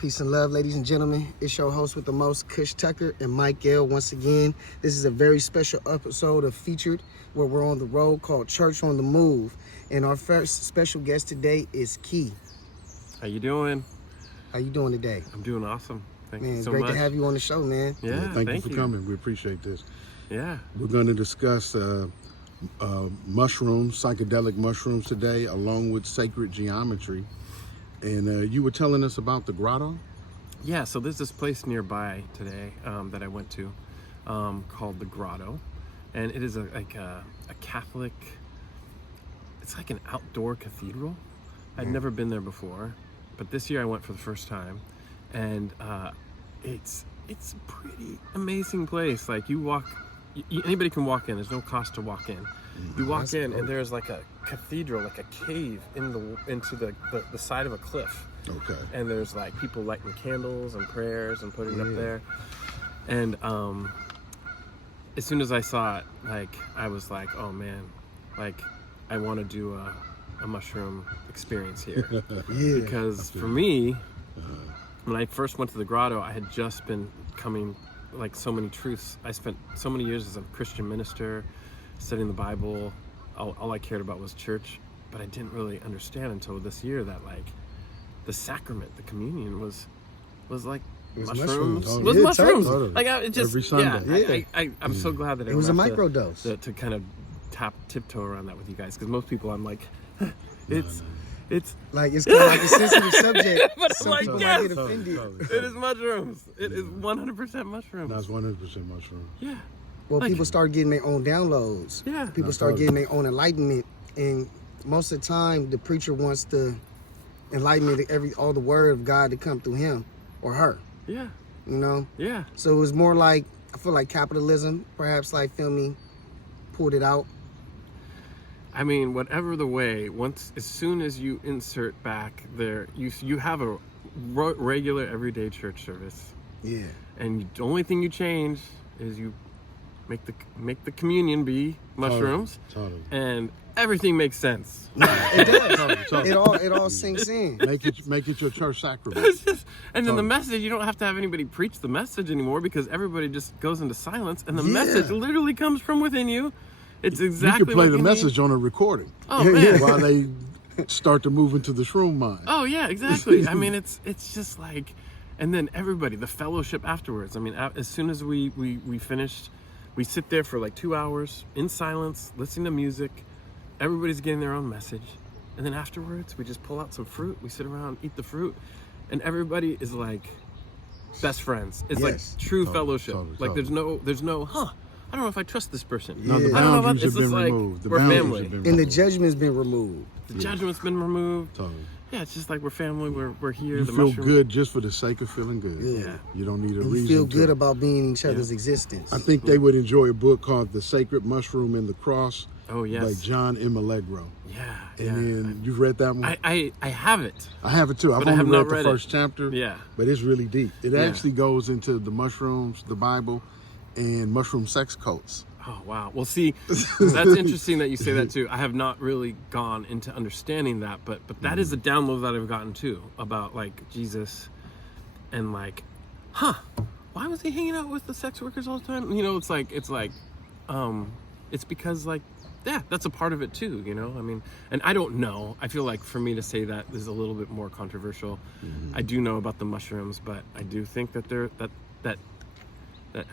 Peace and love, ladies and gentlemen. It's your host with the most, Kush Tucker and Mike Gale. Once again, this is a very special episode of Featured, where we're on the road, called Church on the Move. And our first special guest today is Key. How you doing? How you doing today? I'm doing awesome. Thank you so great much. to have you on the show, man. Yeah, thank you for coming. We appreciate this. Yeah. We're going to discuss mushrooms, psychedelic mushrooms today, along with sacred geometry. And you were telling us about the grotto? Yeah, so there's this place nearby today that I went to called the Grotto. And it is a Catholic, it's like an outdoor cathedral. I'd never been there before, but this year I went for the first time. And it's a pretty amazing place. Like you walk, anybody can walk in, there's no cost to walk in. You walk in and there's like a cathedral, like a cave into the side of a cliff. Okay. And there's like people lighting candles and prayers and putting it up there. And as soon as I saw it, like I was like, oh man, like I want to do a mushroom experience here. Because for me, when I first went to the Grotto, I had just been coming like so many truths. I spent so many years as a Christian minister, studying the Bible. All I cared about was church, but I didn't really understand until this year that like the sacrament, the communion was like mushrooms. Oh, It was yeah, mushrooms. totally. Like it just Every Sunday. I'm so glad that It was a microdose. to kind of tiptoe around that with you guys, because most people I'm like, it's Like, it's kind of like a sensitive subject. But I'm Some like, people yes. might get offended. it is mushrooms. It is 100% mushrooms. That's 100% mushroom. Yeah. Well, Like- people start getting their own downloads. Yeah. People start getting their own enlightenment. And most of the time, the preacher wants the enlightenment, all the word of God to come through him or her, Yeah. you know? Yeah. So it was more like, I feel like capitalism, perhaps, like, feel me, pulled it out. I mean, whatever the way, as soon as you insert back there, you have a regular everyday church service, Yeah. and the only thing you change is you make the communion be mushrooms, Totally. and everything makes sense. It does. Totally. It all sinks in. Make it your church sacrament. It's just, and then the message, you don't have to have anybody preach the message anymore, because everybody just goes into silence, and the message literally comes from within you. It's exactly You can play what the you message on a recording. Oh man. While they start to move into the shroom mind. Oh yeah, exactly. I mean, it's just like, and then everybody, the fellowship afterwards. I mean, as soon as we finished, we sit there for like 2 hours in silence, listening to music. Everybody's getting their own message, and then afterwards, we just pull out some fruit. We sit around, eat the fruit, and everybody is like best friends. It's like true fellowship. Like there's no, I don't know if I trust this person. No, the I don't know about boundaries this. have It's been like removed. The we're boundaries family. have been And the removed. judgment's been removed. The judgment's been removed. Totally. Yeah, it's just like we're family. We're here. You the feel mushroom. good just for the sake of feeling good. Yeah. You don't need a And reason you feel to. good about being in each other's existence. I think they would enjoy a book called The Sacred Mushroom and the Cross Oh yes. by John M. Allegro. Yeah. And yeah. then you've read that one? I have it. I have it too. I've But I have only not read read the it. first chapter. Yeah. But it's really deep. It actually goes into the mushrooms, the Bible, and mushroom sex cults. Oh wow. Well, see, that's interesting that you say that too. I have not really gone into understanding that, but that is a download that I've gotten too about like Jesus, and like, why was he hanging out with the sex workers all the time? You know, it's like, it's because like, yeah, that's a part of it too. You know, I mean, and I don't know. I feel like for me to say that is a little bit more controversial. I do know about the mushrooms, but I do think that that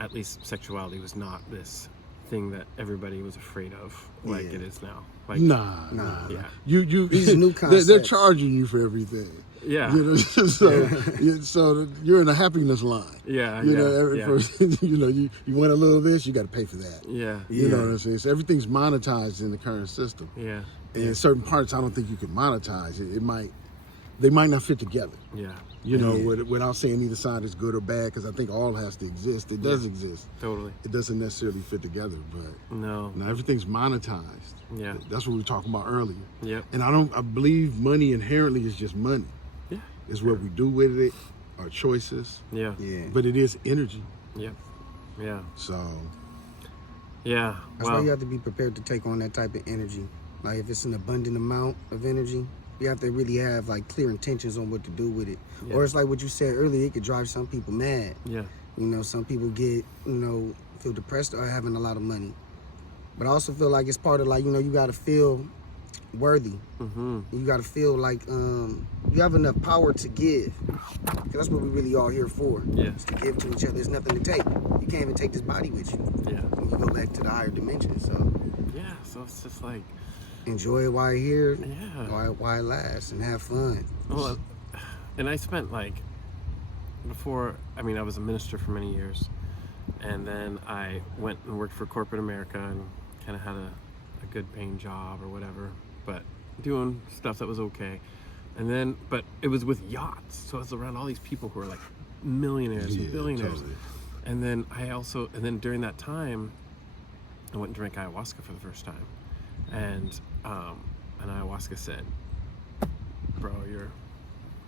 at least sexuality was not this thing that everybody was afraid of like it is now. Like Nah. yeah. You These new they're concepts. charging you for everything. Yeah. You know, so you're in a happiness line. Yeah. You yeah, know, every yeah. person, you know, you want a little of this, you got to pay for that. Yeah. You know what I'm saying? So everything's monetized in the current system. Yeah. And certain parts, I don't think you can monetize it. They might not fit together. Yeah. You know, without saying either side is good or bad, because I think all has to exist. It does exist. Totally. It doesn't necessarily fit together, but No. now everything's monetized. Yeah. That's what we were talking about earlier. Yep. And I believe money inherently is just money. Yeah. It's what we do with it, our choices. Yeah. Yeah. But it is energy. Yep. Yeah. So Yeah. That's why you have to be prepared to take on that type of energy. Like if it's an abundant amount of energy, You have to really have like clear intentions on what to do with it. Yeah. Or it's like what you said earlier, it could drive some people mad. Yeah. You know, some people get, feel depressed or having a lot of money. But I also feel like it's part of like, you got to feel worthy. Mm-hmm. You got to feel like you have enough power to give. 'Cause that's what we really all here for. Yeah. Is to give to each other. There's nothing to take. You can't even take this body with you. Yeah. When you go back to the higher dimension. So Yeah. So it's just like, enjoy it while you're here. yeah. While it lasts, and have fun. Well, and I spent like, before, I was a minister for many years, and then I went and worked for corporate America and kind of had a good paying job or whatever, but doing stuff that was okay. And then, but it was with yachts, so I was around all these people who were like millionaires and billionaires. Totally. And then during that time, I went and drank ayahuasca for the first time, and ayahuasca said, "Bro,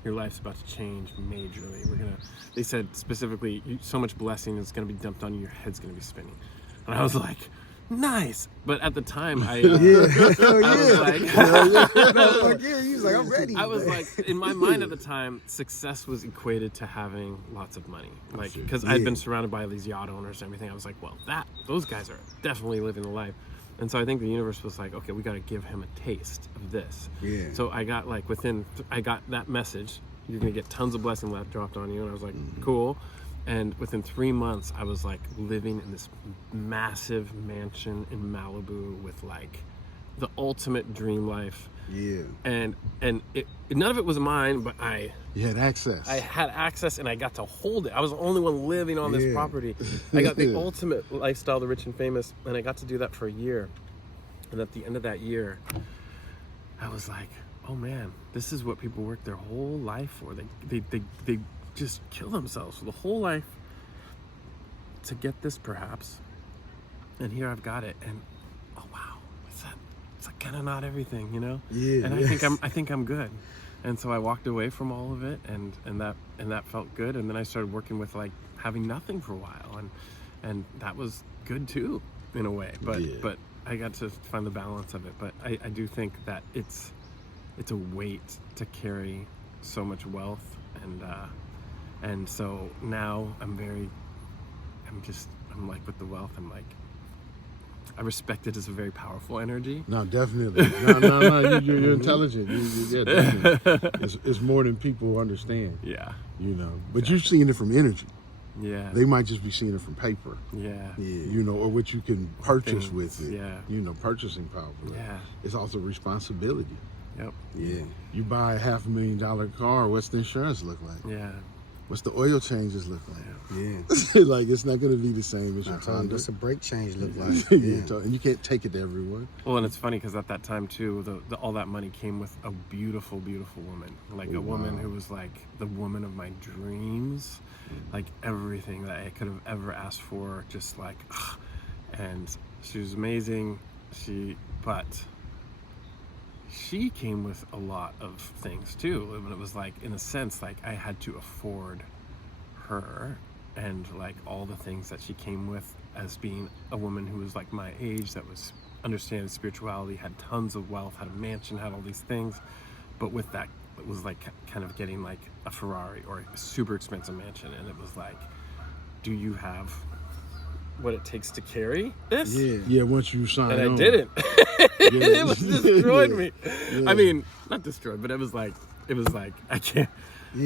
your life's about to change majorly. They said specifically, so much blessing is gonna be dumped on you, your head's gonna be spinning." And I was like, nice. But at the time, I was like, He was like, I'm ready. I was like, in my mind at the time, success was equated to having lots of money. Like, because I'd been surrounded by these yacht owners and everything. I was like, well, those guys are definitely living the life. And so I think the universe was like, okay, we got to give him a taste of this. Yeah. So I got like I got that message. You're gonna get tons of blessing dropped on you, and I was like, cool. And within 3 months, I was like living in this massive mansion in Malibu with like the ultimate dream life. Yeah. And none of it was mine, but You had access. I had access and I got to hold it. I was the only one living on this property. I got the ultimate lifestyle, the rich and famous, and I got to do that for a year. And at the end of that year, I was like, oh man, this is what people work their whole life for. They just kill themselves for the whole life to get this, perhaps. And here I've got it, and oh wow, it's like kind of not everything, Yeah. And I think I'm good. And so I walked away from all of it, and that felt good. And then I started working with like having nothing for a while, and that was good too, in a way. But I got to find the balance of it. But I do think that it's a weight to carry so much wealth, and so now I'm like with the wealth, I'm like, I respect it as a very powerful energy. No, definitely. No. You're intelligent. Yeah, definitely. It's more than people understand. Yeah. But you're seeing it from energy. Yeah. They might just be seeing it from paper. Yeah. Or what you can purchase Things, with it. yeah. Purchasing power. Yeah. It's also responsibility. Yep. Yeah. You buy a $500,000 car, what's the insurance look like? Yeah. What's the oil changes look like? Yeah. Like, it's not going to be the same as your Honda. What's a brake change look like? And you can't take it to everyone. Well, and it's funny because at that time too, all that money came with a beautiful, beautiful woman, like a woman who was like the woman of my dreams, like everything that I could have ever asked for, just like, and she was amazing. But she came with a lot of things too. But it was like, in a sense, like I had to afford her and like all the things that she came with as being a woman who was like my age, that was understanding spirituality, had tons of wealth, had a mansion, had all these things. But with that, it was like kind of getting like a Ferrari or a super expensive mansion. And it was like, do you have what it takes to carry this? Yeah, once you sign on. And I didn't. It destroyed me. I mean, not destroyed, but it was like I can't.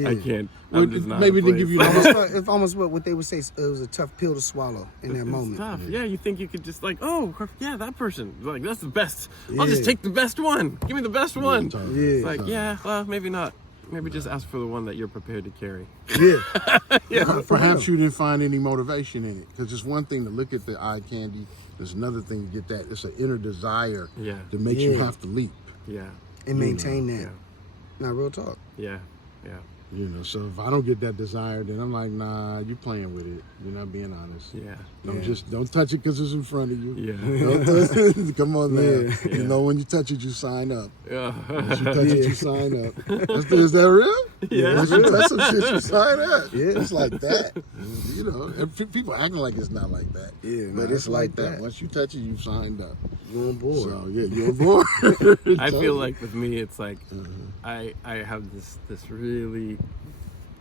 I can't. I'm just not maybe in a they place. give you It's almost what they would say. It was a tough pill to swallow in that It's moment. tough. Yeah, you think you could just like, oh, yeah, that person. Like, that's the best. I'll just take the best one. Give me the best one. It's like, yeah, well, maybe not. Maybe just ask for the one that you're prepared to carry. Yeah. Perhaps you didn't find any motivation in it, because it's one thing to look at the eye candy. There's another thing to get that. It's an inner desire that makes you have to leap. Yeah. And maintain that. Yeah. Not real talk. Yeah. You know, so if I don't get that desire, then I'm like, nah, you playing with it. You're not being honest. Yeah. Don't touch it because it's in front of you. Yeah. Come on now. Yeah. You know, when you touch it, you sign up. Yeah. Once you touch it, you sign up. Is that real? Yeah. Once you touch some shit, you sign up. Yeah. It's like that. You know, and people acting like it's not like that. Yeah, But nah, it's like that. that. Once you touch it, you signed up. You're on board. So yeah, you're on board. I feel like with me, it's like I have this really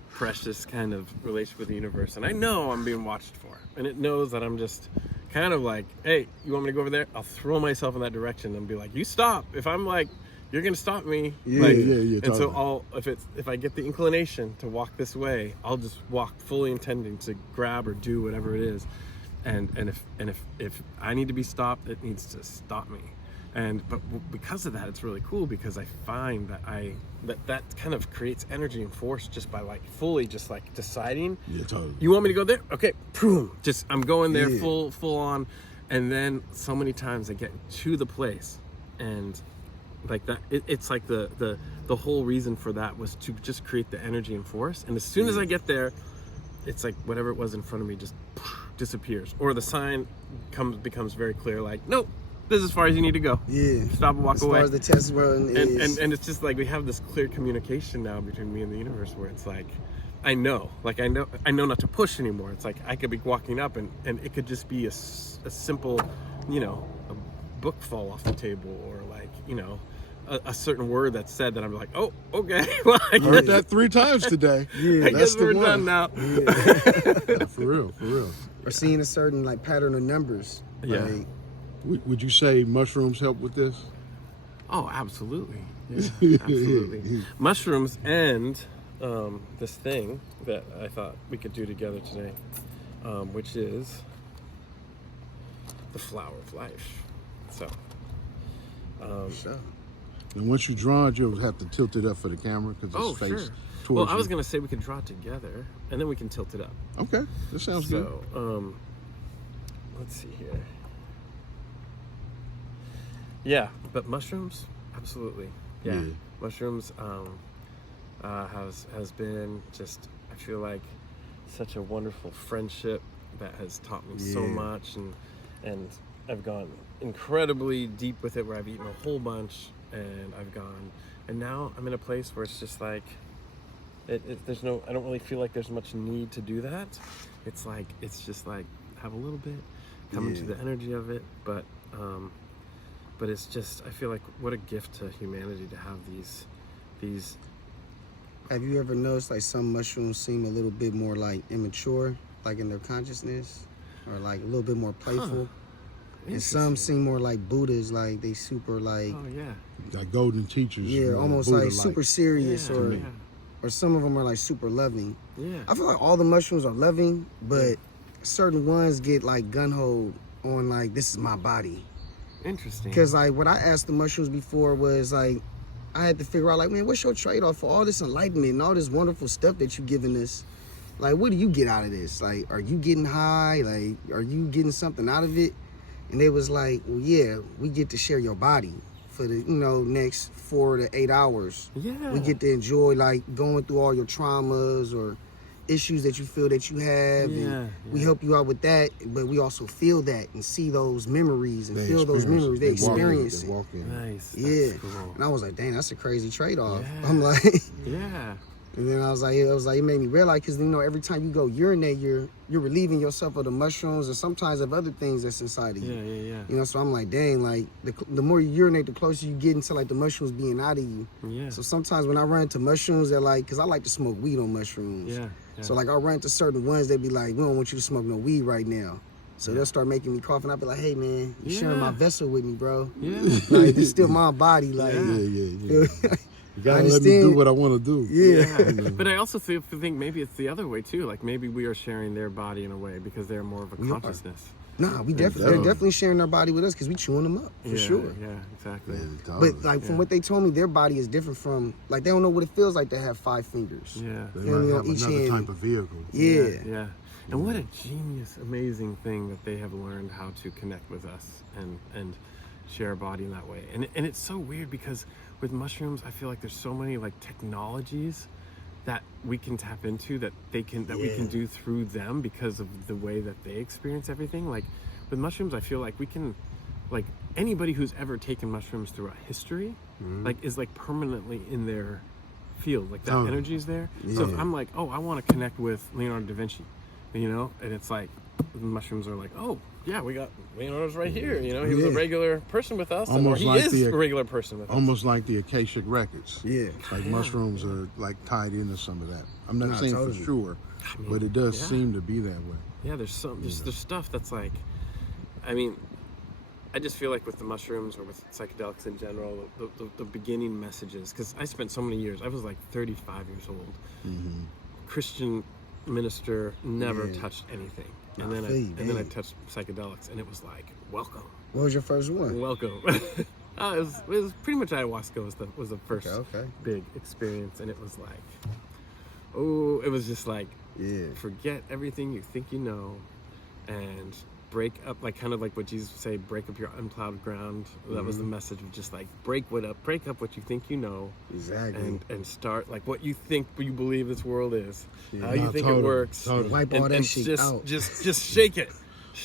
precious kind of relationship with the universe, and I know I'm being watched for, and it knows that I'm just kind of like, hey, you want me to go over there? I'll throw myself in that direction and be like, you stop. If I'm like, you're gonna stop me. Yeah, like, yeah. And Totally. so if I get the inclination to walk this way, I'll just walk fully intending to grab or do whatever it is. And if I need to be stopped, it needs to stop me. But because of that, it's really cool because I find that kind of creates energy and force just by like fully just like deciding. Yeah, totally. You want me to go there? Okay, boom. Just I'm going there Yeah. full on. And then so many times I get to the place, and like that, it's like the whole reason for that was to just create the energy and force. And as soon as I get there, it's like whatever it was in front of me just disappears, or the sign becomes very clear, like, nope, this is as far as you need to go. Yeah. Stop and walk away. As far as the test run is. And it's just like we have this clear communication now between me and the universe, where it's like I know not to push anymore. It's like I could be walking up and it could just be a simple, you know, a book fall off the table, or like, you know, a certain word that's said that I'm like, oh, okay. Well, I Heard that 3 times today. Yeah, I that's guess we're the done one. now. Yeah. For real. Or seeing a certain like pattern of numbers. Yeah. Like, Would you say mushrooms help with this? Oh, absolutely. Yeah, absolutely. Mushrooms and this thing that I thought we could do together today, which is the flower of life. So, so. And once you draw it, you'll have to tilt it up for the camera because it's faced sure. towards Well, I was you. going to say we could draw it together, and then we can tilt it up. Okay, that sounds good. So, let's see here. Yeah, but mushrooms, absolutely. Yeah, Yeah. mushrooms has been just, I feel like, such a wonderful friendship that has taught me so Yeah. much, and I've gone incredibly deep with it, where I've eaten a whole bunch, and now I'm in a place where it's just like, I don't really feel like there's much need to do that. It's just like have a little bit, come into the energy of it, but it's just, I feel like what a gift to humanity to have these. Have you ever noticed like some mushrooms seem a little bit more like immature, like in their consciousness, or like a little bit more playful? And some seem more like Buddhas, like they super like, Oh yeah. Like golden teachers. yeah, you know, almost Buddha-like. like super serious, Yeah, or yeah. or some of them are like super loving. Yeah. I feel like all the mushrooms are loving, but certain ones get like gun-ho on like, this is my body. Interesting. Because like what I asked the mushrooms before was like, I had to figure out like, man, what's your trade-off for all this enlightenment and all this wonderful stuff that you're giving us? Like, what do you get out of this? Like, are you getting high? Like, are you getting something out of it? And they was like, well, yeah, we get to share your body for the, next 4 to 8 hours. Yeah. We get to enjoy like going through all your traumas or issues that you feel that you have. And we help you out with that, but we also feel that and see those memories and They feel those experience memories. it. They They walk in it. experience They it. walk in. Nice. Yeah. That's cool. And I was like, dang, that's a crazy trade-off. Yeah. I'm like, Yeah. and then I was like, it made me realize, because every time you go urinate, you're relieving yourself of the mushrooms and sometimes of other things that's inside of you. Yeah. So I'm like, dang, like the more you urinate, the closer you get into like the mushrooms being out of you. Yeah. So sometimes when I run into mushrooms, they're like, because I like to smoke weed on mushrooms. Yeah. So like I'll run into certain ones, they'd be like, we don't want you to smoke no weed right now. So they'll start making me cough, and I'll be like, hey man, you sharing my vessel with me, bro. Yeah. Like, it's still my body. Like, Yeah. You gotta I let me do understand. what I want to do. Yeah. But I also think maybe it's the other way too. Like maybe we are sharing their body in a way because they're more of a consciousness. Nah, they're definitely sharing their body with us because we chewing them up for sure. Yeah, exactly. Yeah, totally. But like from what they told me, their body is different from, like, they don't know what it feels like to have 5 fingers. Yeah. They You know, might have each another hand. type of vehicle. Yeah. Yeah. And what a genius, amazing thing that they have learned how to connect with us and share a body in that way. And it's so weird because with mushrooms, I feel like there's so many like technologies that we can tap into, that we can do through them because of the way that they experience everything. Like with mushrooms, I feel like we can, like anybody who's ever taken mushrooms throughout history, like is like permanently in their field, like that energy is there. So if I'm like, oh, I want to connect with Leonardo da Vinci, you know, and it's like the mushrooms are like, oh yeah, we got Leonardo's right here, you know, he was a regular person with us, almost and like he is a regular person with us. Almost like the Akashic records. Yeah. Like mushrooms are like tied into some of that. I'm not saying totally. for sure, but it does seem to be that way. Yeah, there's stuff that's like, I mean, I just feel like with the mushrooms or with psychedelics in general, the beginning messages, because I spent so many years, I was like 35 years old, Christian minister, never touched anything. And then I touched psychedelics, and it was like, welcome. What was your first one? Welcome. It was pretty much ayahuasca was the first big experience, and it was like, oh, it was just like, forget everything you think you know, and break up, like kind of like what Jesus would say, break up your unplowed ground. That was the message of just like break up what you think you know, exactly, and start like what you think you believe this world is, how you think it works, wipe all that shit out, just shake it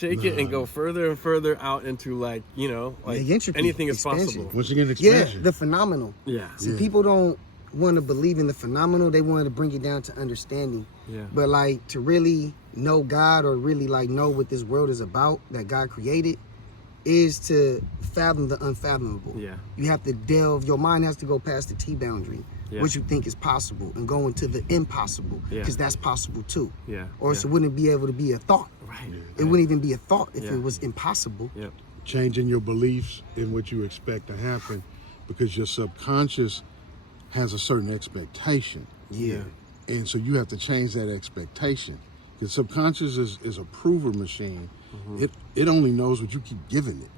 and go further and further out into like, you know, like entropy, anything is expansion. possible. Once again, expansion. Yeah, the phenomenal. See, people don't want to believe in the phenomenal, they want to bring it down to understanding. But like to really know God, or really like know what this world is about, that God created, is to fathom the unfathomable. You have to delve, your mind has to go past the T boundary, what you think is possible, and go into the impossible, because that's possible too. Or else it wouldn't be able to be a thought. It wouldn't even be a thought if it was impossible. Changing your beliefs in what you expect to happen, because your subconscious has a certain expectation. And so you have to change that expectation. The subconscious is a prover machine. It only knows what you keep giving it.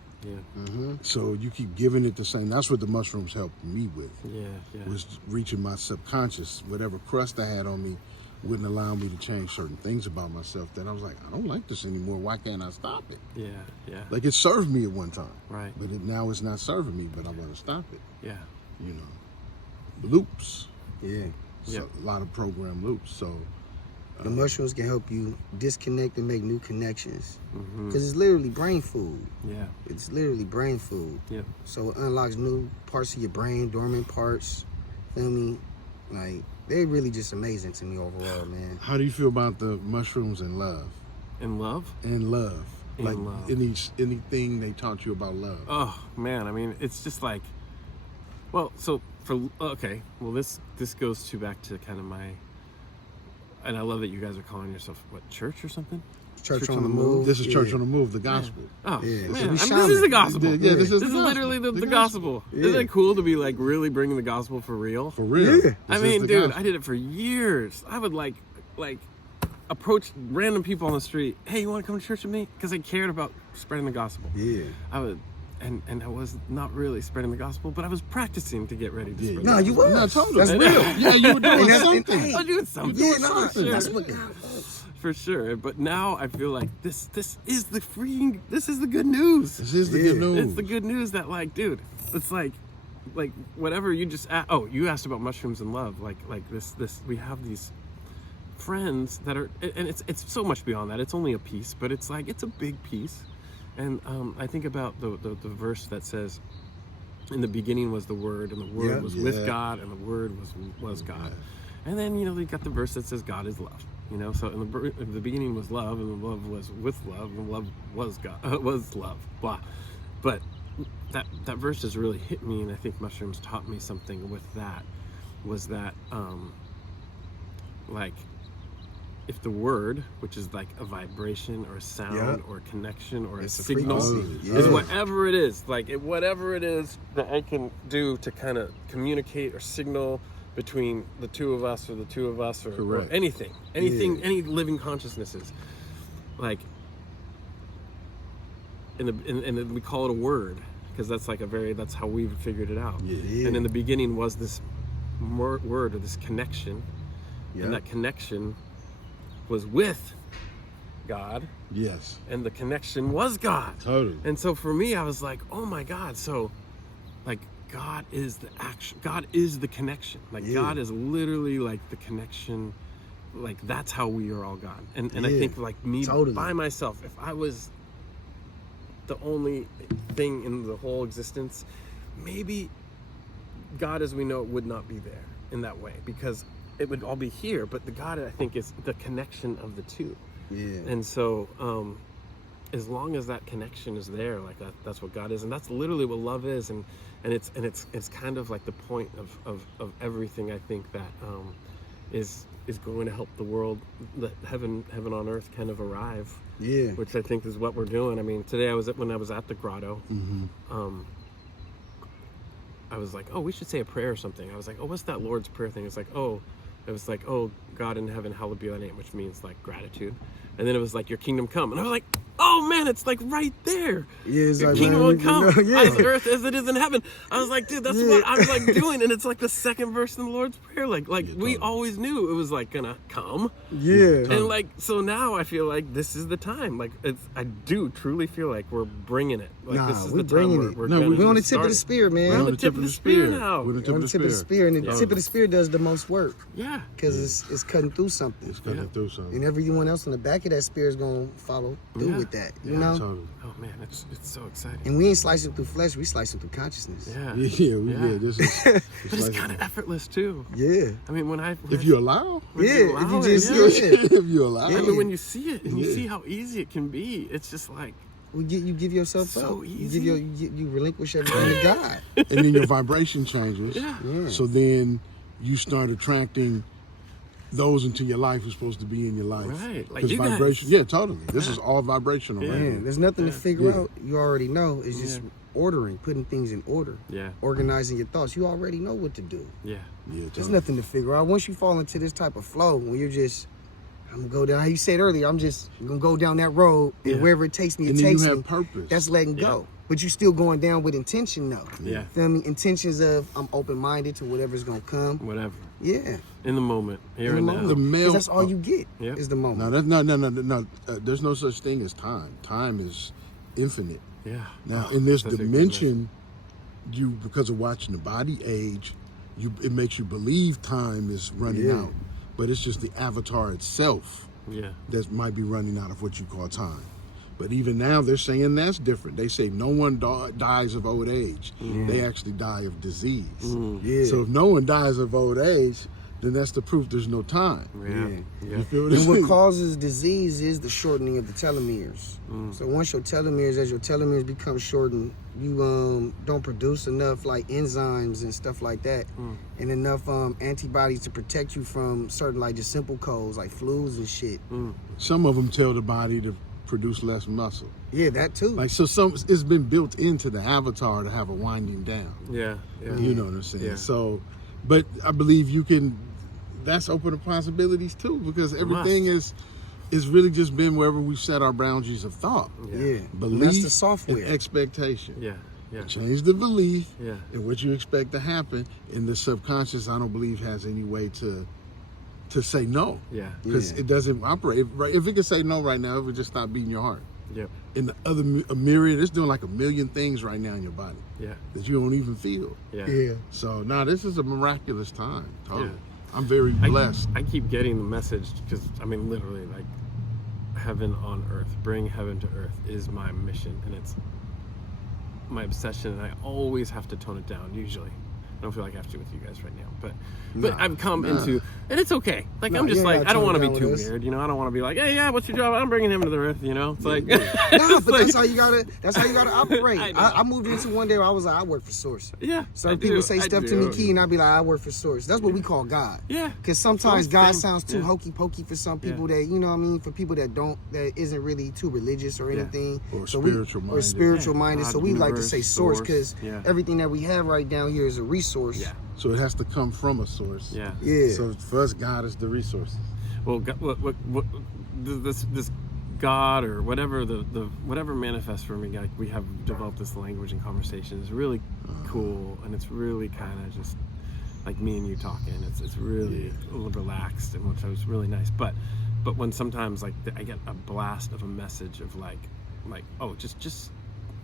So you keep giving it the same. That's what the mushrooms helped me with. Was reaching my subconscious. Whatever crust I had on me wouldn't allow me to change certain things about myself that I was like, I don't like this anymore. Why can't I stop it? Like it served me at one time. But now it's not serving me, but I want to stop it. You know, loops. So a lot of program loops. So the mushrooms can help you disconnect and make new connections, because it's literally brain food. It's literally brain food. So it unlocks new parts of your brain, dormant parts. Feel me? Like, they're really just amazing to me overall, man. How do you feel about the mushrooms and love? In love? In love. In like love. Anything they taught you about love. Oh man, I mean, it's just like, well, so this goes back to kind of my, and I love that you guys are calling yourself what, church or something? Church on the Move. This is Church on the Move, the gospel. Oh Yeah. man, this is the gospel. This is literally the gospel. Isn't it cool to be like really bringing the gospel for real? For real. I mean, dude, I did it for years. I would like approach random people on the street. Hey, you want to come to church with me? Because I cared about spreading the gospel. I would. And I was not really spreading the gospel, but I was practicing to get ready to spread the gospel. No, you were. No, totally. That's real. Yeah, you were doing something. I was doing something. Yeah, for sure. that's what. For sure. But now I feel like this is the good news. This is the good news. It's the good news that, like, dude, it's like whatever you just you asked about mushrooms and love. Like this we have these friends that are, and it's so much beyond that. It's only a piece, but it's like it's a big piece. And I think about the verse that says, in the beginning was the Word, and the Word was with God, and the Word was God. And then, you know, we got the verse that says God is love. You know, so in the beginning was love, and the love was with love, and love was God, was love, blah. But that verse has really hit me, and I think mushrooms taught me something with that, was that, like, if the word, which is like a vibration or a sound or a connection or it's a signal, is whatever it is, whatever it is that I can do to kind of communicate or signal between the two of us or anything, any living consciousnesses, like, and we call it a word, because that's like that's how we've figured it out. And in the beginning was this word or this connection, and that connection was with God. Yes. And the connection was God. Totally. And so for me, I was like, oh my God. So like God is the action. God is the connection. Like God is literally like the connection. Like that's how we are all God. And I think like me by myself, if I was the only thing in the whole existence, maybe God as we know it would not be there in that way, because it would all be here. But the God, I think, is the connection of the two. Yeah. And so as long as that connection is there, like that's what God is, and that's literally what love is, and it's kind of like the point of everything. I think that is going to help the world, let heaven on earth kind of arrive. Yeah. Which I think is what we're doing. I mean, today when I was at the grotto, I was like, oh, we should say a prayer or something. I was like, oh, what's that Lord's Prayer thing? It's like, oh, it was like, oh, God in heaven, hallowed be thy name, which means like gratitude. And then it was like, your kingdom come. And I was like, oh man, it's like right there. Yeah, it's your like, kingdom will come on earth as it is in heaven. I was like, dude, that's what I'm like doing. And it's like the second verse in the Lord's Prayer. Like we always knew it was like gonna come. Yeah. And like, so now I feel like this is the time. Like I do truly feel like we're bringing it. Like this is the time we're on the tip of the spear, man. We're on the tip of the spear now. We're on the tip of the spear. And the tip of the spear does the most work. Yeah. Because it's cutting through something. It's cutting through something. And everyone else on the back of that spear is gonna follow through with that. You know? Totally. Oh man, it's so exciting. And we ain't slicing through flesh, we slicing through consciousness. Yeah. This is but it's kind of effortless too. Yeah. I mean, if you allow. If you just see it. If you allow. I mean, when you see it and you see how easy it can be, it's just like you give yourself so up. easy. You relinquish everything to God. And then your vibration changes. Yeah. So then you start attracting those into your life who's supposed to be in your life. Right. Like you vibration. Guys. Yeah, totally. This is all vibrational. Yeah. Right? There's nothing to figure out. You already know. It's just ordering, putting things in order. Yeah. Organizing your thoughts. You already know what to do. Yeah. Totally. There's nothing to figure out. Once you fall into this type of flow, when you're just, I'm gonna go down. How you said earlier, I'm gonna go down that road, and wherever it takes me, it takes me. You have purpose. That's letting go. But you're still going down with intention, though. Yeah. Feel me? Intentions of I'm open-minded to whatever's gonna come. Whatever. Yeah. In the moment, here and now. Because that's all you get is the moment. No. There's no such thing as time. Time is infinite. Yeah. Now, in this dimension, because of watching the body age, it makes you believe time is running out. But it's just the avatar itself that might be running out of what you call time. But even now, they're saying that's different. They say no one dies of old age. They actually die of disease. So if no one dies of old age, then that's the proof there's no time. You feel what I'm saying? What causes disease is the shortening of the telomeres. So once as your telomeres become shortened, you don't produce enough like enzymes and stuff like that, and enough antibodies to protect you from certain like just simple colds like flus and shit. Some of them tell the body to produce less muscle. Yeah, that too. Like it's been built into the avatar to have a winding down. Yeah. You know what I'm saying? Yeah. So, but I believe that's open to possibilities too, because everything is really just been wherever we've set our boundaries of thought. Belief, that's the software. and expectation. Yeah. Change the belief and what you expect to happen, and the subconscious, I don't believe, has any way to say no. Because it doesn't operate. Right? If it could say no right now, it would just stop beating your heart. And the other a myriad, it's doing like a million things right now in your body that you don't even feel. So now this is a miraculous time. Totally. I'm very blessed. I keep getting the message because, I mean, literally, like, heaven on earth, bring heaven to earth is my mission, and it's my obsession, and I always have to tone it down, usually. I don't feel like I have to with you guys right now, but I've come into, and it's okay. Like, I'm just like, I don't want to be too weird, you know? I don't want to be like, hey, what's your job? I'm bringing him to the earth, you know? It's like, but that's how you gotta operate. I moved into one day where I was like, I work for Source. Certain people say stuff to me, Key, and I'd be like, I work for Source. That's what we call God. Because sometimes God sounds too hokey pokey for some people that, you know what I mean? For people that isn't really too religious or anything. Or spiritual minded. So we like to say Source because everything that we have right down here is a resource. So it has to come from a source. So for us, God is the resources. Well, this God or whatever whatever manifests for me, like we have developed this language and conversation is really cool, and it's really kind of just like me and you talking. It's really relaxed, and which was really nice. But when sometimes like I get a blast of a message of like oh just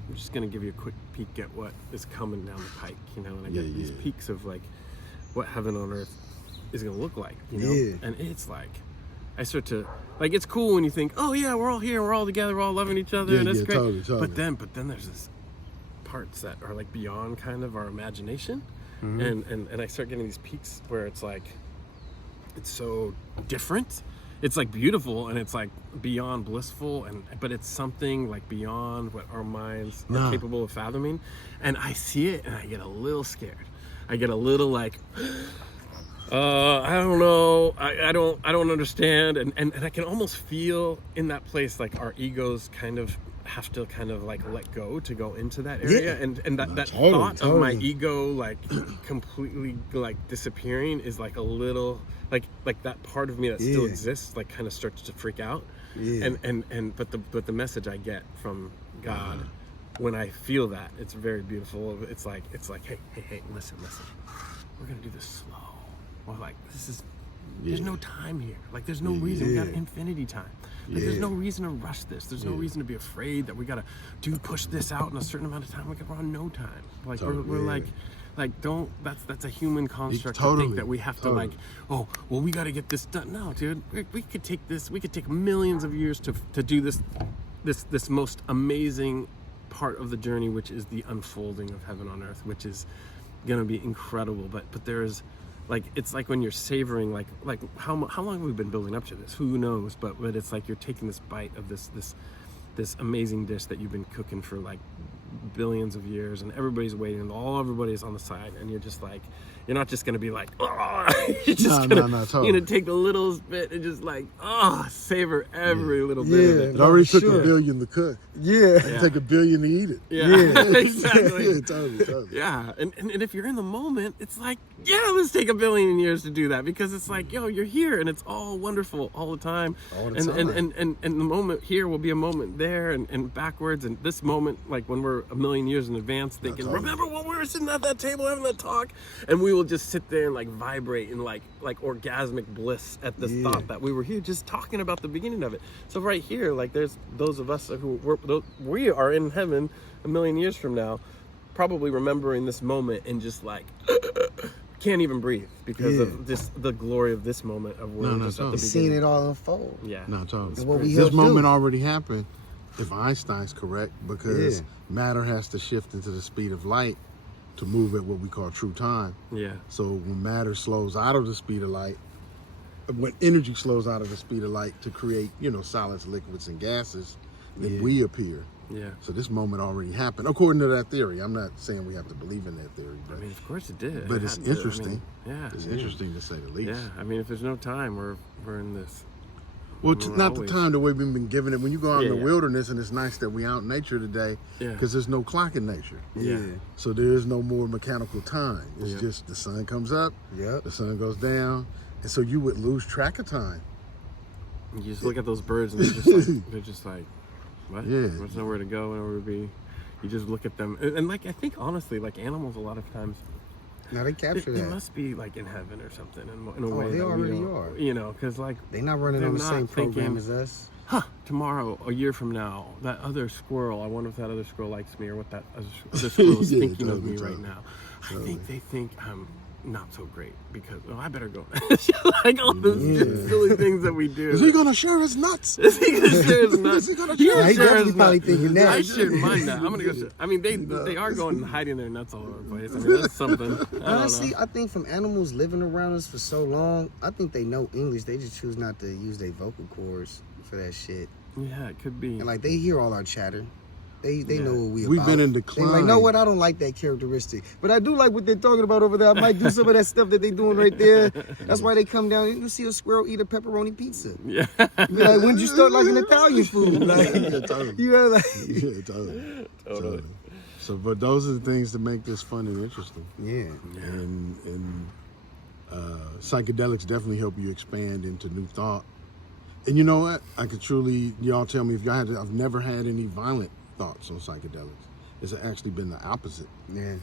I'm just gonna give you a quick peek at what is coming down the pike, you know, and I Yeah, get these yeah. peaks of like what heaven on earth is gonna look like, you know, Yeah. and it's like I start to like it's cool when you think, oh yeah, we're all here, we're all together, we're all loving each other, Yeah, and it's yeah, great. totally. But then there's this parts that are like beyond kind of our imagination, and I start getting these peaks where it's like it's so different. It's like beautiful and it's like beyond blissful, but it's something like beyond what our minds are capable of fathoming. And I see it and I get a little scared. I get a little like, I don't know, I don't understand, and I can almost feel in that place like our egos kind of have to kind of like let go to go into that area, and that Totally, thought of my totally. ego like completely like disappearing is like a little like that part of me that still Yeah. exists like kind of starts to freak out. Yeah. But the message I get from God when I feel that, it's very beautiful. It's like hey, listen, we're gonna do this slow. Or like this is there's no time here. Like there's no reason. We got infinity time. Like there's no reason to rush this. There's no reason to be afraid that we gotta push this out in a certain amount of time. We're on no time. Like we're like don't. That's a human construct to think that we have to like. Oh well, we gotta get this done. No, dude. We could take this. We could take millions of years to do this most amazing part of the journey, which is the unfolding of heaven on earth, which is gonna be incredible. But there is. Like it's like when you're savoring like how long have we been building up to this? Who knows? But it's like you're taking this bite of this amazing dish that you've been cooking for like billions of years, and everybody's waiting, and everybody's on the side, and you're just like, you're not just gonna be like, oh, you're just totally. you're gonna take the little bit and just like, savor every little bit of Yeah. it. It already took Sure. $1 billion to cook. Yeah. It take $1 billion to eat it. Yeah, exactly. Yeah, totally. Yeah, and if you're in the moment, it's like, yeah, let's take 1 billion years to do that, because it's like, yo, you're here and it's all wonderful all the time. All the and, time. And the moment here will be a moment there and backwards, and this moment, like when we're 1 million years in advance thinking, totally. remember when we were sitting at that table having that talk? And we will just sit there and like vibrate in like orgasmic bliss at this thought that we were here just talking about the beginning of it. So right here, like there's those of us who we are in heaven 1 million years from now, probably remembering this moment and just like can't even breathe because of this the glory of this moment of where we're just at the Seeing beginning. it all unfold. Yeah. No, totally. It's what we This help do. moment already happened, if Einstein's correct, because matter has to shift into the speed of light to move at what we call true time. Yeah. So when matter slows out of the speed of light, when energy slows out of the speed of light to create, solids, liquids, and gases, then we appear. Yeah. So this moment already happened, according to that theory. I'm not saying we have to believe in that theory, I mean, of course it did. but It it's had to. interesting. Yeah. It's interesting to say the least. Yeah. I mean, if there's no time, we're in this. Well, We're not always- the time the way we've been given it. When you go out in Yeah, the yeah. wilderness, and it's nice that we out in nature today, Yeah. because there's no clock in nature. Yeah. So there is no more mechanical time. It's Yep. just the sun comes up, Yep. the sun goes down, and so you would lose track of time. You just look at those birds and they're just like, what? Yeah. There's nowhere to go, nowhere to be. You just look at them, and like I think honestly, like animals, a lot of times Now they capture they that. must be like in heaven or something in a Oh, way they that we already don't, are. You know, because like, They not running They're on the not same program thinking- as us. tomorrow, a year from now, that other squirrel, I wonder if that other squirrel likes me, or what that other squirrel is Yeah, thinking of totally, me right totally. now. I think they think I'm not so great because I better go. Like all those just silly things that we do. Is he gonna share his nuts? Is he gonna share his nuts? Is he gonna He share Yeah, he shares definitely nuts. probably thinking that. I shared mine now. I'm gonna go share. I mean, they are going and hiding their nuts all over the place. I mean, that's something. I don't Honestly, know. I think from animals living around us for so long, I think they know English. They just choose not to use their vocal cords for that shit. Yeah, it could be. And like they hear all our chatter. They know what we We've about. been in They decline. like, know what? I don't like that characteristic, but I do like what they're talking about over there. I might do some of that stuff that they doing right there. That's why they come down. You see a squirrel eat a pepperoni pizza. Yeah. Be like, when did you start liking Italian food? Like, Yeah, totally. you know, like, Yeah, totally. So, but those are the things that make this fun and interesting. yeah. And psychedelics definitely help you expand into new thought. And you know what? I could truly, y'all tell me if y'all had, I've never had any violent thoughts on psychedelics. It's actually been the opposite. Yeah.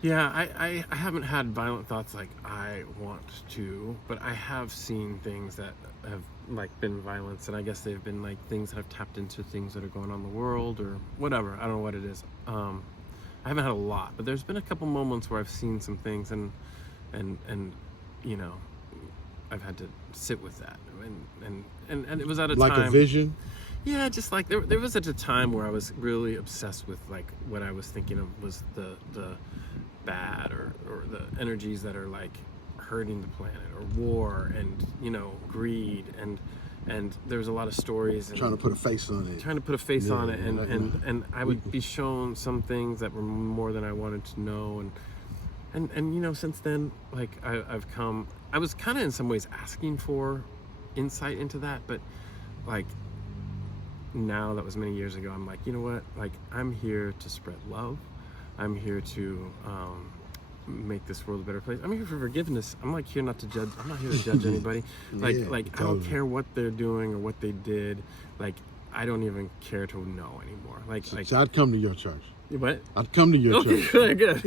Yeah, I haven't had violent thoughts like I want to, but I have seen things that have like been violence, and I guess they've been like things that have tapped into things that are going on in the world or whatever. I don't know what it is. I haven't had a lot, but there's been a couple moments where I've seen some things, and you know, I've had to sit with that, and it was at a Like time. a vision. Yeah, just like there was at a time where I was really obsessed with like what I was thinking of was the bad or the energies that are like hurting the planet, or war, and you know, greed, and there's a lot of stories and Trying to put a face on it. trying to put a face on it, Yeah, and I would be shown some things that were more than I wanted to know, and you know, since then, like I've come, I was kind of in some ways asking for insight into that, but like now, that was many years ago, I'm like, you know what, like I'm here to spread love, I'm here to make this world a better place, I'm here for forgiveness, I'm like here not to judge, I'm not here to judge anybody. Like totally. I don't care what they're doing or what they did, like I don't even care to know anymore. Like So I'd come to your church. what? I'd come to your Okay, church. good.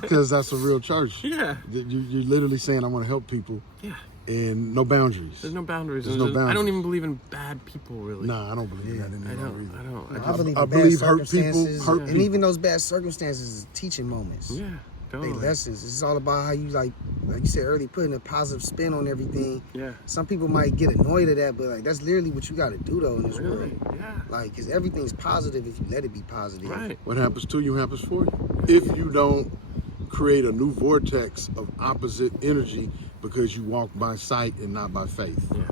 Because that's a real church. Yeah. You're literally saying I want to help people, Yeah. and no boundaries. There's no boundaries. There's no I don't boundaries. even believe in bad people, really. Nah, I don't believe in that I anymore don't. either. I don't. I just, believe I in bad believe hurt people circumstances, hurt and people. even those bad circumstances is teaching moments. yeah. They Totally. lessons. It's all about how you like you said earlier, putting a positive spin on everything. Yeah. Some people might get annoyed at that, but like that's literally what you got to do though in this Really? world. Yeah. Like, cause everything's positive if you let it be positive. Right. What happens to you happens for you. If you don't create a new vortex of opposite energy because you walk by sight and not by faith. Yeah.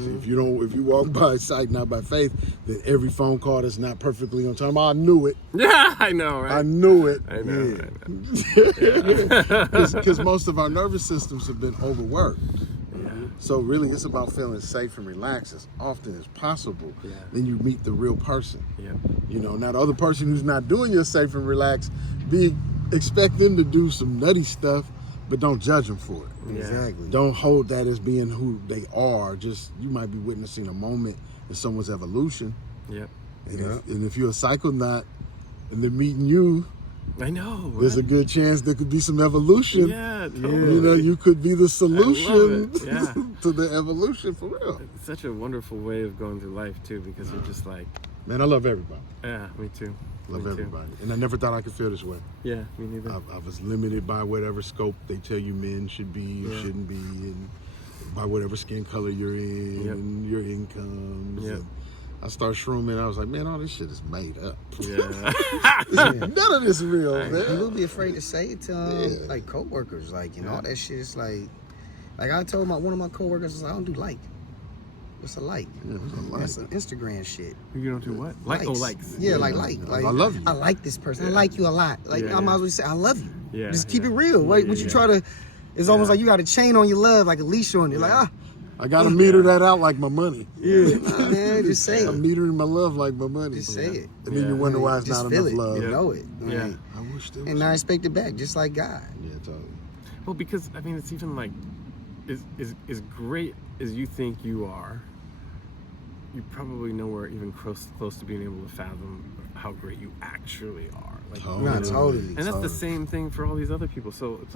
See, if you walk by sight, not by faith, then every phone call that's not perfectly on time, I knew it. Yeah. I know. Right. I knew it. I know. Because most of our nervous systems have been overworked. Yeah. So really, it's about feeling safe and relaxed as often as possible. Yeah. Then you meet the real person. Yeah. You know, now the other person who's not doing your safe and relaxed, expect them to do some nutty stuff, but don't judge them for it. Yeah. Exactly. Don't hold that as being who they are. Just, you might be witnessing a moment in someone's evolution. Yep. And if you're a psychonaut and they're meeting you, I know. there's a right? good chance there could be some evolution. Yeah. Totally. You know, you could be the solution it. Yeah. to the evolution for real. It's such a wonderful way of going through life too, because you're just like, Man, I love everybody. yeah, me too. Love Me too. everybody. And I never thought I could feel this way. Yeah, me neither. I was limited by whatever scope they tell you men should be or Yeah. shouldn't be, and by whatever skin color you're in, Yep. and your incomes. Yep. And I started shrooming. I was like, man, all this shit is made up. Yeah. None of this is real, I man. People be afraid to say it to Yeah. like coworkers, like Yeah. all that shit. It's like I told one of my coworkers, I don't do like. What's a like? Yeah, what's a like? That's some Instagram shit. You don't do what? Like? Oh, likes. Yeah, Yeah, like. I love you. I like this person. I Yeah. like you a lot. Like Yeah, I might yeah. as well say I love you. Yeah. Just keep yeah. it real. Right? Yeah, What you yeah. try to? It's almost Yeah. like you got a chain on your love, like a leash on it. Like I gotta meter that out like my money. nah, man, just say I'm it. metering my love like my money. Just say it. And then Yeah. you wonder why it's Just not feel enough it. love. You know it. Yeah. Like, I wish there was. and I expect it back, just like God. Yeah, totally. Well, because I mean, it's even like, as great as you think you are, you probably nowhere even close to being able to fathom how great you actually are. Like, Totally. Not you know? totally. And that's the same thing for all these other people. So it's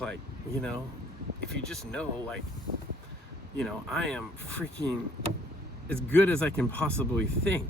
like, you know, if you just know, like, you know, I am freaking as good as I can possibly think,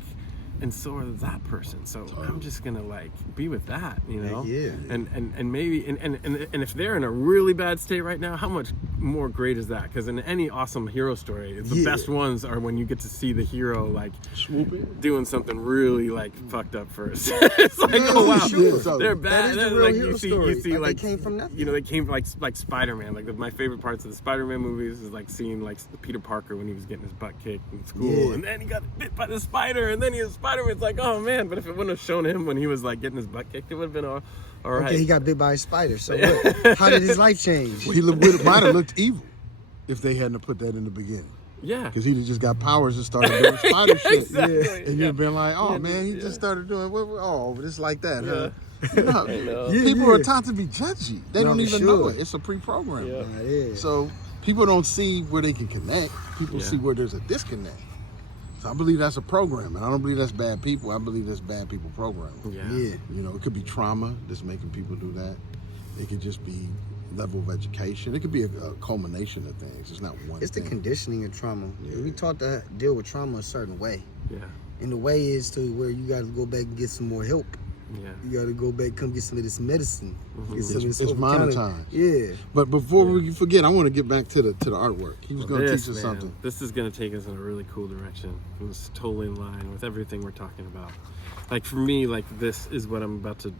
and so are that person. So I'm just gonna like be with that, you know. Yeah. And maybe and if they're in a really bad state right now, how much more great is that? Because in any awesome hero story, the Yeah. best ones are when you get to see the hero like Swoop in. doing something really like fucked up first. It's like, oh wow, sure. they're That bad. is the They're, real like hero you see, story. you see Like, like they came from nothing. You know, they came like Spider-Man. Like my favorite parts of the Spider-Man movies is like seeing like Peter Parker when he was getting his butt kicked in school, Yeah. and then he got bit by the spider, and then he was Spider-Man. It's like, oh man, but if it wouldn't have shown him when he was like getting his butt kicked, it would have been all right. Okay, he got bit by a spider. So what? How did his life change? Well, he might have looked evil if they hadn't put that in the beginning. Yeah. Because he'd have just got powers and started doing spider shit. Exactly. And you'd been like, oh Yeah. man, he Yeah. just started doing, but it's like that, huh? Yeah. You know, I know. Yeah, people yeah. are taught to be judgy. They No, don't for even know sure. it. It's a pre-program. Yeah. Yeah. So people don't see where they can connect. People Yeah. see where there's a disconnect. So I believe that's a program, and I don't believe that's bad people. I believe that's bad people programming. Yeah. You know, it could be trauma that's making people do that. It could just be level of education. It could be a culmination of things. It's not one It's thing. the conditioning of trauma. Yeah. We taught to deal with trauma a certain way. Yeah. And the way is to where you got to go back and get some more help. Yeah. You got to go back, come get some of this medicine. Get some of this It's over-the-counter- monetized. Yeah. But before we forget, I want to get back to the artwork. He was going to teach us something. This is going to take us in a really cool direction. It's totally in line with everything we're talking about. Like for me, like this is what I'm about to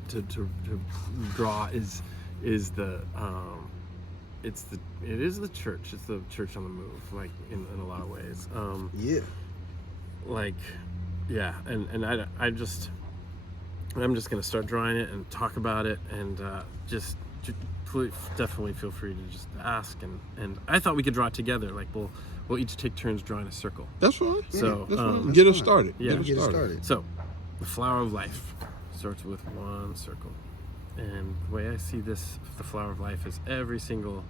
draw is the it is the church. It's the church on the move, like in a lot of ways. Yeah. Like, yeah, and I'm just gonna start drawing it and talk about it, and please, definitely feel free to just ask, and I thought we could draw it together. Like we'll each take turns drawing a circle. That's fine. So, that's fine. that's Get us fine. started. Yeah. Get it started. So, the flower of life starts with one circle, and the way I see this, the flower of life, is every single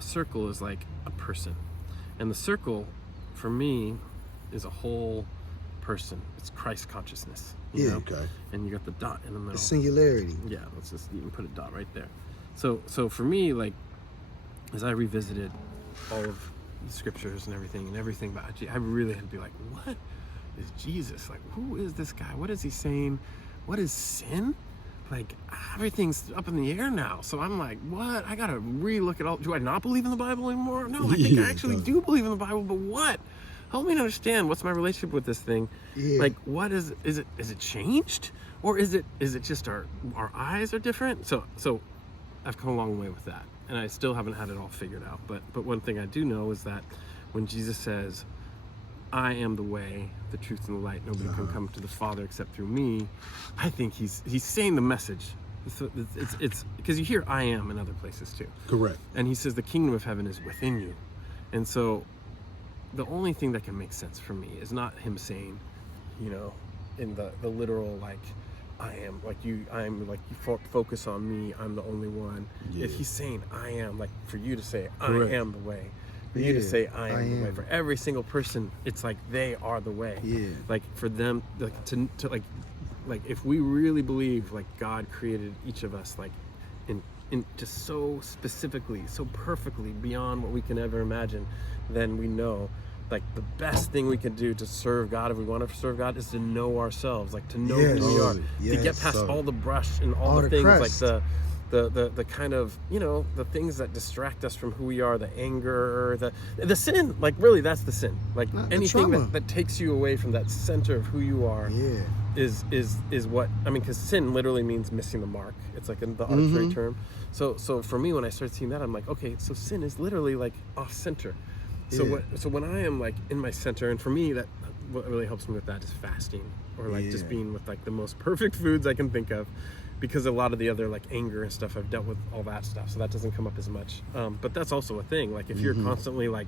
circle is like a person, and the circle, for me, is a whole person. It's Christ consciousness. You Yeah. know? Okay. And you got the dot in the middle. The singularity. Yeah, let's just even put a dot right there. So for me, like, as I revisited all of the scriptures and everything about Jesus, I really had to be like, what is Jesus? Like, who is this guy? What is he saying? What is sin? Like, everything's up in the air now. So I'm like, what? I gotta re-look at all. Do I not believe in the Bible anymore? No, I think Yeah, I actually no. do believe in the Bible, but what? Help me understand what's my relationship with this thing. Yeah. Like, what is it changed? Or is it just our eyes are different? So I've come a long way with that. And I still haven't had it all figured out. But one thing I do know is that when Jesus says, I am the way, the truth, and the light, nobody can come to the Father except through me, I think he's saying the message. It's because you hear I am in other places too. Correct. And he says the kingdom of heaven is within you. And so the only thing that can make sense for me is not him saying, you know, in the literal, like, focus on me, I'm the only one. Yeah. If he's saying I am, like, for you to say Correct. I am the way, for you to Yeah, say I am the way, am. for every single person, it's like they are the way. Yeah. Like for them, like to like if we really believe like God created each of us like in just so specifically, so perfectly beyond what we can ever imagine, then we know like the best thing we can do to serve God, if we want to serve God, is to know ourselves, like to know Yes. who we are, Yes. to get past So- all the brush and all All the the things crust. like the kind of, you know, the things that distract us from who we are, the anger, the sin, like really that's the sin, like Not the anything trauma. that takes you away from that center of who you are. Yeah. Is what I mean, because sin literally means missing the mark. It's like the arbitrary term. So for me, when I started seeing that, I'm like, okay, so sin is literally like off center. So Yeah. when I am like in my center, and for me, that what really helps me with that is fasting, or like just Yeah. being with like the most perfect foods I can think of, because a lot of the other like anger and stuff, I've dealt with all that stuff, so that doesn't come up as much. But that's also a thing. Like if you're constantly like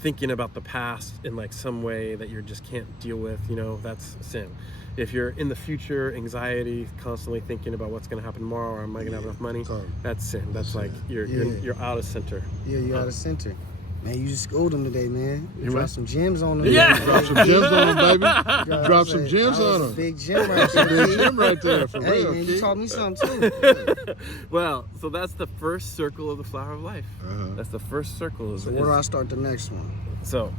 thinking about the past in like some way that you just can't deal with, you know, that's sin. If you're in the future, anxiety, constantly thinking about what's going to happen tomorrow, or am I going to have enough money? Totally. That's sin. That's like Yeah. you're out of center. Yeah, you're out of center. Man, you just schooled him today, man. You You dropped what? some gems on him. Yeah. Drop some gems on him, baby. God, Drop I some said, gems that was on a him. big gem right there. Big Key. gem right there, for Hey, real. man, kid. you taught me something too. Well, so that's the first circle of the flower of life. That's the first circle. So where do I start the next one? So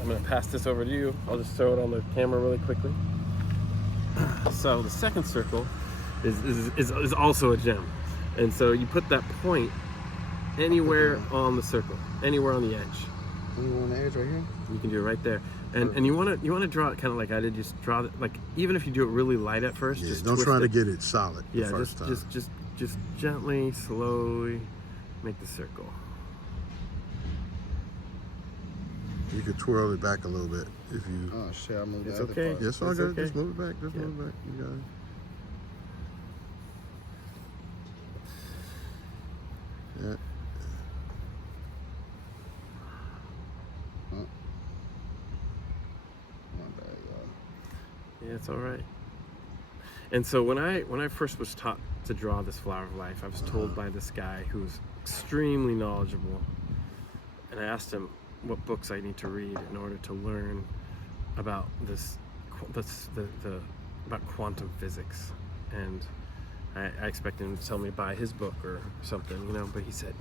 I'm going to pass this over to you. I'll just throw it on the camera really quickly. So the second circle is also a gem. And so you put that point anywhere on the circle, anywhere on the edge. Anywhere on the edge right here? You can do it right there. And you want to draw it kind of like I did. Just draw it, like, even if you do it really light at first, Yeah, just don't twist try to it. get it solid the Yeah, first time. just gently, slowly make the circle. You could twirl it back a little bit if you. Oh shit, I moved It's the other okay. part. Yeah, it's all It's good. okay. Just move it back. Just Yeah. move it back. You got it. Yeah. My bad, y'all. Yeah, it's all right. And so when I first was taught to draw this flower of life, I was told by this guy who was extremely knowledgeable, and I asked him what books I need to read in order to learn about about quantum physics, and I expected him to tell me to buy his book or something, you know. But he said,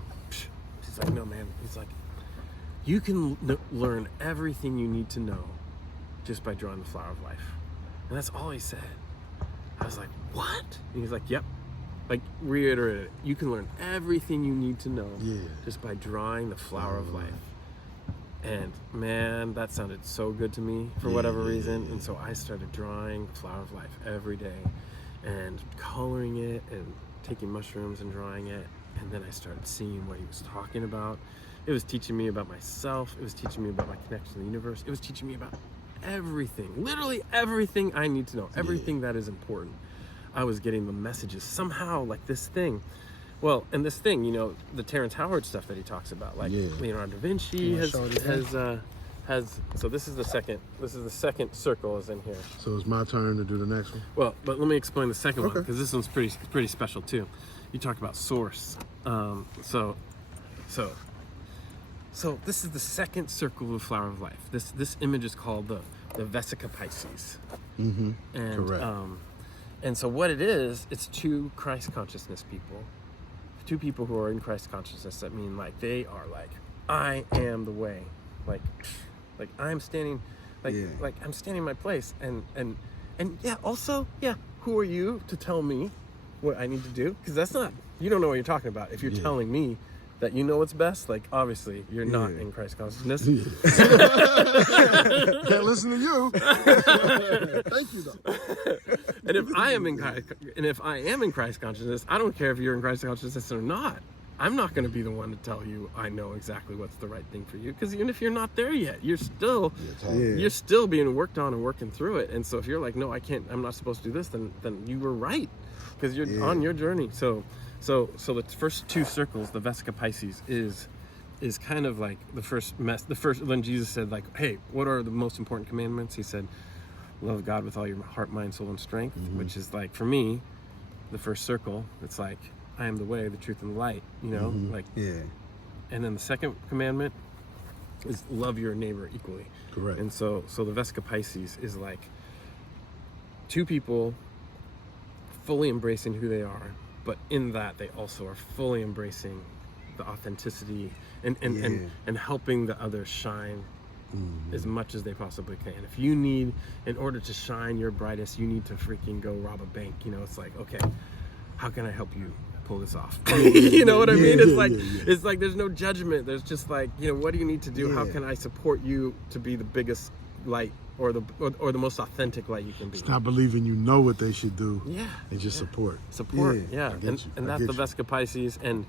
he's like, no, man. He's like, you can learn everything you need to know just by drawing the flower of life, and that's all he said. I was like, what? And he's like, yep. Like, reiterated it. You can learn everything you need to know just by drawing the flower of life. And man, that sounded so good to me for whatever reason. And so I started drawing flower of life every day and coloring it and taking mushrooms and drawing it. And then I started seeing what he was talking about. It was teaching me about myself. It was teaching me about my connection to the universe. It was teaching me about everything, literally everything I need to know, everything that is important. I was getting the messages somehow, like this thing. Well, and this thing, you know, the Terrence Howard stuff that he talks about, like Leonardo da Vinci has. So this is the second circle is in here. So it's my turn to do the next one. Well, but let me explain the second one, because this one's pretty special too. You talk about source. So this is the second circle of the flower of life. This image is called the Vesica Pisces. Mm-hmm. And, correct. And so what it is, it's two Christ consciousness people. Two people who are in Christ consciousness. That mean, like, they are like, I am the way. Like I'm standing, like I'm standing in my place. And yeah, also, who are you to tell me what I need to do? Because that's not, you don't know what you're talking about. If you're telling me that you know what's best, like, obviously you're not in Christ consciousness. Can't listen to you. Thank you, though. And if I am in Christ consciousness, I don't care if you're in Christ consciousness or not. I'm not going to be the one to tell you I know exactly what's the right thing for you, because even if you're not there yet, you're still being worked on and working through it. And so if you're like, no, I can't, I'm not supposed to do this, then you were right, because you're on your journey. So the first two circles, the Vesica Pisces, is kind of like the first when Jesus said, like, hey, what are the most important commandments? He said, love God with all your heart, mind, soul, and strength, which is, like, for me, the first circle. It's like, I am the way, the truth, and the light, you know? And then the second commandment is love your neighbor equally. Correct. And so the Vesica Pisces is like two people fully embracing who they are, but in that they also are fully embracing the authenticity and helping the others shine as much as they possibly can. If you need, in order to shine your brightest, you need to freaking go rob a bank. You know, it's like, okay, how can I help you pull this off? You know what I mean? It's like there's no judgment. There's just like, you know, what do you need to do? How can I support you to be the biggest light or the most authentic light you can be? Stop believing you know what they should do. And just support. And that's the Vesica Pisces, and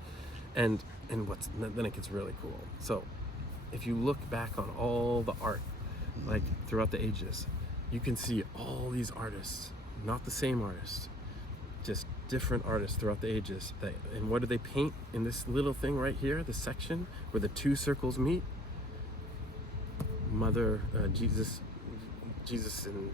then it gets really cool. So if you look back on all the art, like throughout the ages, you can see all these artists, not the same artist, just different artists throughout the ages. And what do they paint in this little thing right here, this section where the two circles meet? Mother, Jesus and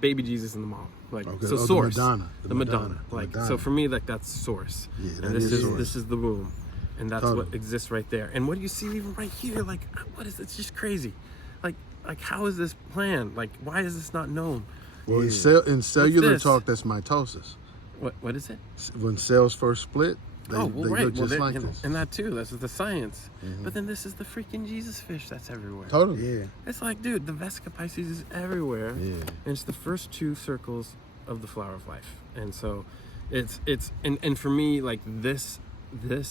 baby Jesus and the mom. Like, so source. The Madonna. Like, so for me, like, that's source. And this is the womb. And that's what exists right there. And what do you see even right here? Like, what is it? It's just crazy. Like how is this planned? Like, why is this not known? Well, in cellular talk, that's mitosis. What is it? When cells first split, they look just like this. And that too, this is the science. But then this is the freaking Jesus fish that's everywhere. Totally. It's like, dude, the Vesica Pisces is everywhere. And it's the first two circles of the flower of life. And so it's and for me, like, this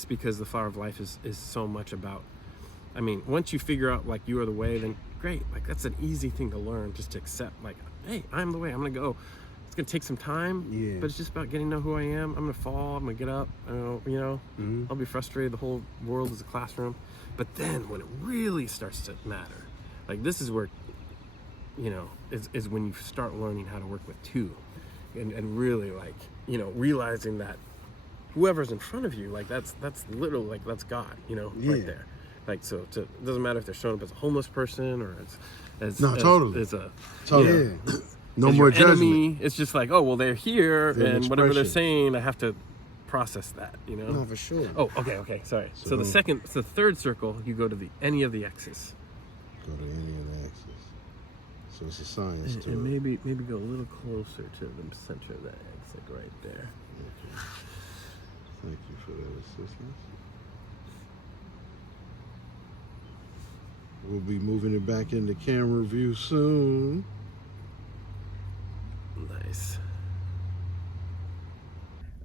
because the flower of life is so much about, I mean, once you figure out, like, you are the way, then great. Like, that's an easy thing to learn, just to accept, like, hey, I'm the way, I'm gonna go. It's gonna take some time, but it's just about getting to know who I am. I'm gonna fall, I'm gonna get up, I'll be frustrated, the whole world is a classroom. But then when it really starts to matter, like, this is where, you know, is when you start learning how to work with two, and really, like, you know, realizing that whoever's in front of you, like, that's literally, like, that's God, you know, right there. Like, so it doesn't matter if they're showing up as a homeless person or as no more judgment. Enemy. It's just like, oh, well, they're here, and whatever they're saying, I have to process that, you know. No, for sure. Oh, okay, sorry. So the third circle, you go to any of the X's. Go to any of the X's. So it's a science to And it. maybe go a little closer to the center of that exit right there. Okay. Thank you for that assistance. We'll be moving it back into camera view soon. Nice.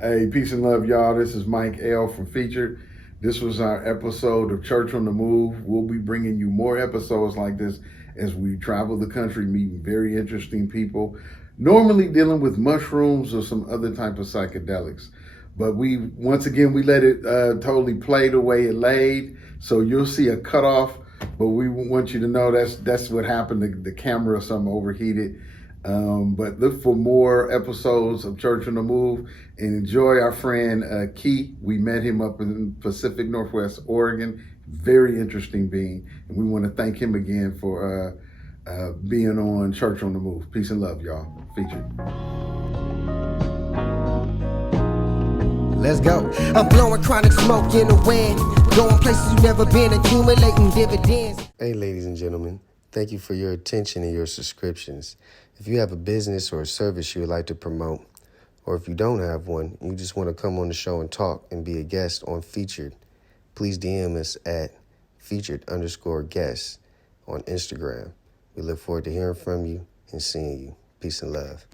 Hey, peace and love, y'all. This is Mike L from Featured. This was our episode of Church on the Move. We'll be bringing you more episodes like this as we travel the country, meeting very interesting people, normally dealing with mushrooms or some other type of psychedelics. But once again, we let it totally play the way it laid. So you'll see a cutoff, but we want you to know that's what happened. The camera or something overheated. But look for more episodes of Church on the Move and enjoy our friend Key. We met him up in Pacific Northwest, Oregon. Very interesting being. And we want to thank him again for being on Church on the Move. Peace and love, y'all. Featured. Let's go. I'm blowing chronic smoke in the wind, going places you've never been, accumulating dividends. Hey, ladies and gentlemen, thank you for your attention and your subscriptions. If you have a business or a service you would like to promote, or if you don't have one, you just want to come on the show and talk and be a guest on Featured, please DM us at featured_guests on Instagram. We look forward to hearing from you and seeing you. Peace and love.